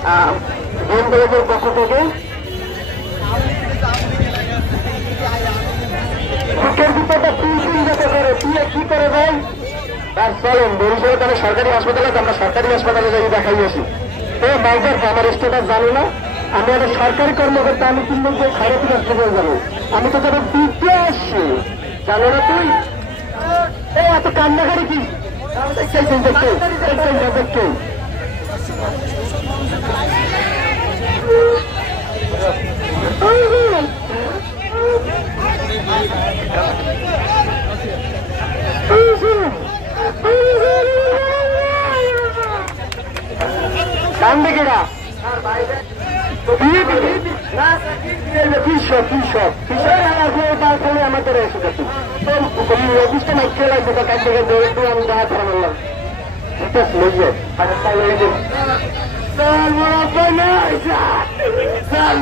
DM কলেজের পক্ষ থেকে বুকের ভিতরটা তিন যাতে করে তুলে কি করে ভাই আর চলেন বরিশালে তাহলে সরকারি হাসপাতালে আমরা সরকারি হাসপাতালে যাই দেখাই আসি। তো বাইকার আমার স্টেটাস জানি না, আমি একটা সরকারি কর্মকর্তা, আমি কিন্তু খারাপ হাসপাতালে যাবো, আমি তো তোর দিতে আসছি জানো না তুই এত কান্নাকারি কি কান্দে কেডা আমাদের এসে গেছে অফিসটা নাই খেয়ে লাগবে তো কাজ থেকে একটু আমি দেখা করা বললাম ঠিক আছে লইবে স্যার মোরাব্বা নয় স্যার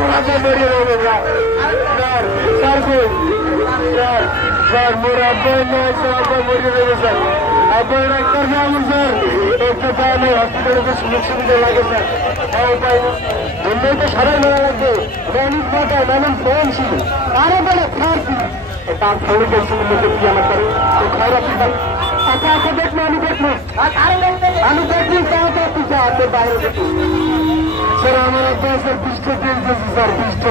মরিয়ে দেবে স্যার আপনার ডাক্তার যাবো স্যার একটা পাওয়া হসপিটালে সুযোগ সুবিধা লাগে স্যার উপায় বললেই তো সবাই মেলা লাগবে মানুষ মাথায় মানুষ ফোন ছিল আরে বলে ফাঁসি তার ফোন করছিল লোকে কি আমার করে খারাপ আচ্ছা আচ্ছা দেখবো আমি দেখবো আমি দেখবি তাও তো আপনি বাইরে দেখুন স্যার আমার স্যার 20টা দিয়েছে স্যার 20টা